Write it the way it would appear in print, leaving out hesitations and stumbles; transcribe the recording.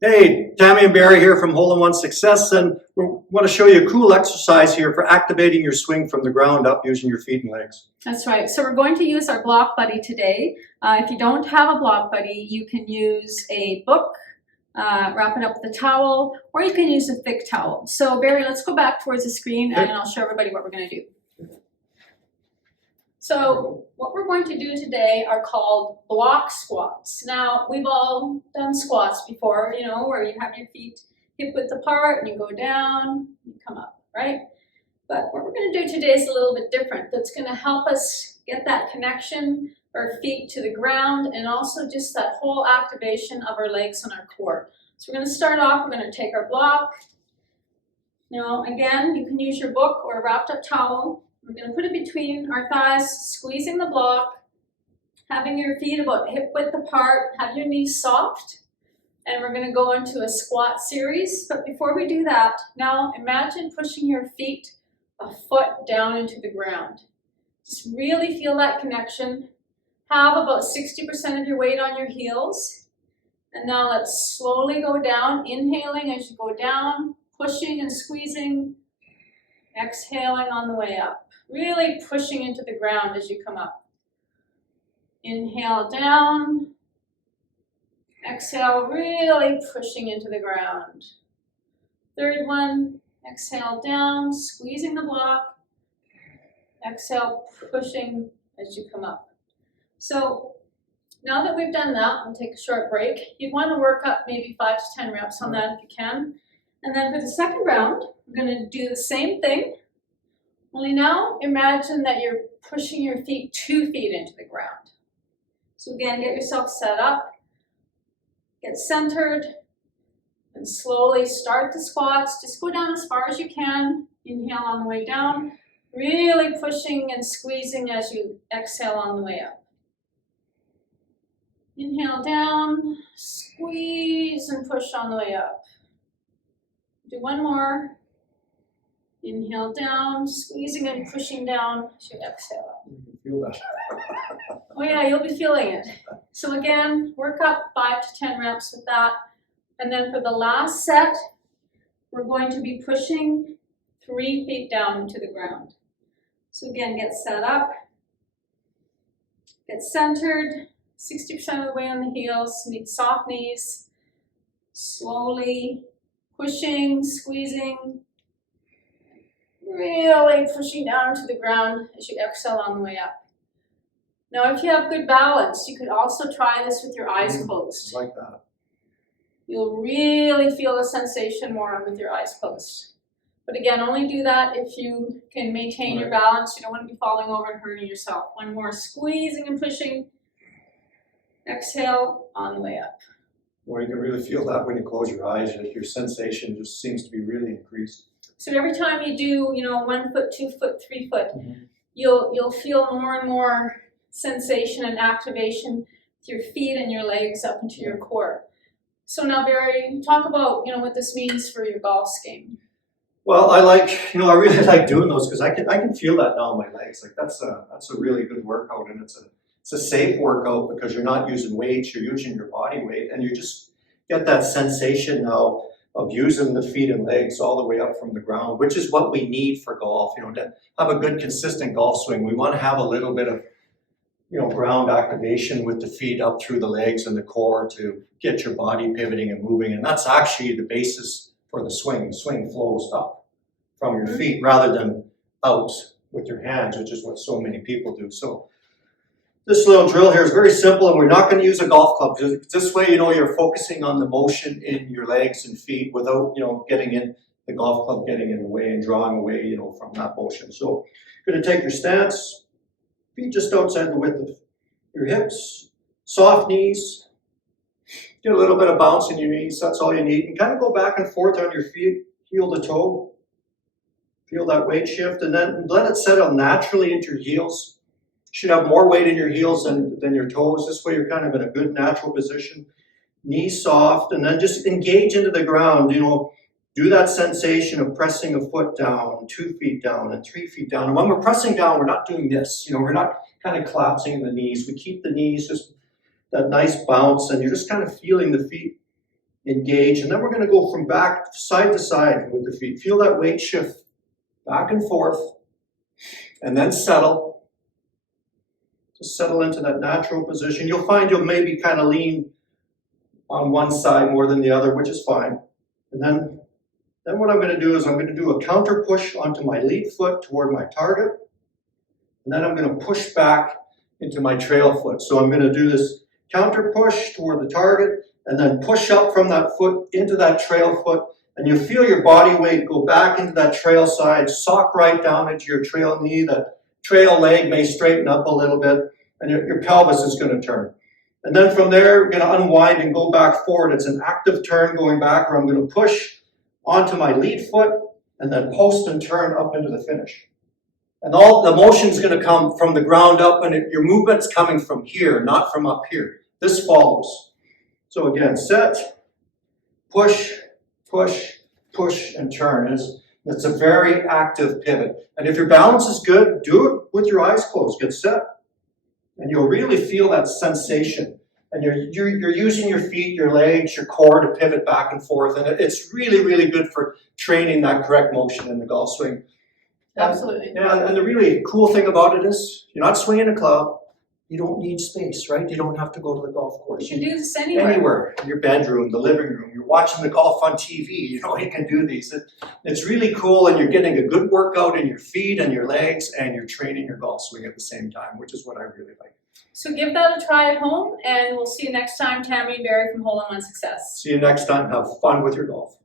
Hey, Tammy and Barry here from Hole in One Success, and we want to show you a cool exercise here for activating your swing from the ground up using your feet and legs. That's right. So we're going to use our block buddy today. If you don't have a block buddy, you can use a book, wrap it up with a towel, or you can use a thick towel. So Barry, let's go back towards the screen and I'll show everybody what we're going to do. So what we're going to do today are called block squats. Now, we've all done squats before, you know, where you have your feet hip width apart and you go down, you come up, right? But what we're going to do today is a little bit different. That's going to help us get that connection, our feet to the ground, and also just that whole activation of our legs and our core. So we're going to start off, we're going to take our block. Now, again, you can use your book or a wrapped up towel. We're going to put it between our thighs, squeezing the block, having your feet about hip width apart, have your knees soft, and we're going to go into a squat series. But before we do that, now imagine pushing your feet a foot down into the ground. Just really feel that connection. Have about 60% of your weight on your heels. And now let's slowly go down, inhaling as you go down, pushing and squeezing, exhaling on the way up. Really pushing into the ground as you come up. Inhale down. Exhale, really pushing into the ground. Third one, exhale down, squeezing the block. Exhale, pushing as you come up. So now that we've done that, we'll take a short break. You'd want to work up maybe 5 to 10 reps on that if you can. And then for the second round, we're going to do the same thing. Only now, imagine that you're pushing your feet 2 feet into the ground. So again, get yourself set up, get centered, and slowly start the squats. Just go down as far as you can. Inhale on the way down, really pushing and squeezing as you exhale on the way up. Inhale down, squeeze and push on the way up. Do one more. Inhale down, squeezing and pushing down as you exhale up. You can feel that. Oh yeah, you'll be feeling it. So again, work up 5 to 10 reps with that. And then for the last set, we're going to be pushing 3 feet down into the ground. So again, get set up, get centered, 60% of the way on the heels, need soft knees, slowly pushing, squeezing, really pushing down to the ground as you exhale on the way up. Now, if you have good balance, you could also try this with your eyes closed. Like that. You'll really feel the sensation more with your eyes closed. But again, only do that if you can maintain your balance. You don't want to be falling over and hurting yourself. One more, squeezing and pushing. Exhale on the way up. Well, you can really feel that when you close your eyes. Your sensation just seems to be really increased. So every time you do, 1 foot, 2 foot, 3 foot, you'll feel more and more sensation and activation with your feet and your legs up into your core. So now, Barry, talk about what this means for your golf game. Well, I really like doing those because I can feel that down my legs. Like that's a really good workout, and it's a safe workout because you're not using weights, you're using your body weight, and you just get that sensation now of using the feet and legs all the way up from the ground, which is what we need for golf. To have a good, consistent golf swing, we want to have a little bit of, ground activation with the feet up through the legs and the core to get your body pivoting and moving. And that's actually the basis for the swing. The swing flows up from your feet rather than out with your hands, which is what so many people do. So this little drill here is very simple, and we're not going to use a golf club. This way, you're focusing on the motion in your legs and feet without, getting in the golf club, getting in the way and drawing away, from that motion. So you're going to take your stance, feet just outside the width of your hips, soft knees, get a little bit of bounce in your knees. That's all you need. And kind of go back and forth on your feet, heel to toe. Feel that weight shift, and then let it settle naturally into your heels. You should have more weight in your heels than your toes. This way you're kind of in a good natural position. Knees soft, and then just engage into the ground. Do that sensation of pressing a foot down, 2 feet down, and 3 feet down. And when we're pressing down, we're not doing this. We're not kind of collapsing the knees. We keep the knees just that nice bounce, and you're just kind of feeling the feet engage, and then we're going to go from back side to side with the feet. Feel that weight shift back and forth, and then settle. Just settle into that natural position. You'll find you'll maybe kind of lean on one side more than the other, which is fine. And then what I'm going to do is I'm going to do a counter push onto my lead foot toward my target. And then I'm going to push back into my trail foot. So I'm going to do this counter push toward the target and then push up from that foot into that trail foot. And you feel your body weight go back into that trail side, sock right down into your trail knee. That trail leg may straighten up a little bit, and your pelvis is going to turn. And then from there, we're going to unwind and go back forward. It's an active turn going back, where I'm going to push onto my lead foot and then post and turn up into the finish. And all the motion is going to come from the ground up, and your movement's coming from here, not from up here. This follows. So again, set, push, push, push, and turn. It's a very active pivot. And if your balance is good, do it with your eyes closed. Get set. And you'll really feel that sensation. And you're using your feet, your legs, your core to pivot back and forth. And it's really, really good for training that correct motion in the golf swing. Absolutely. Yeah, and the really cool thing about it is you're not swinging a club. You don't need space, right? You don't have to go to the golf course. You can do this anywhere. Anywhere, your bedroom, the living room. You're watching the golf on TV. You can do these. It's really cool, and you're getting a good workout in your feet and your legs, and you're training your golf swing at the same time, which is what I really like. So give that a try at home, and we'll see you next time. Tammy and Barry from Hole in One Success. See you next time. Have fun with your golf.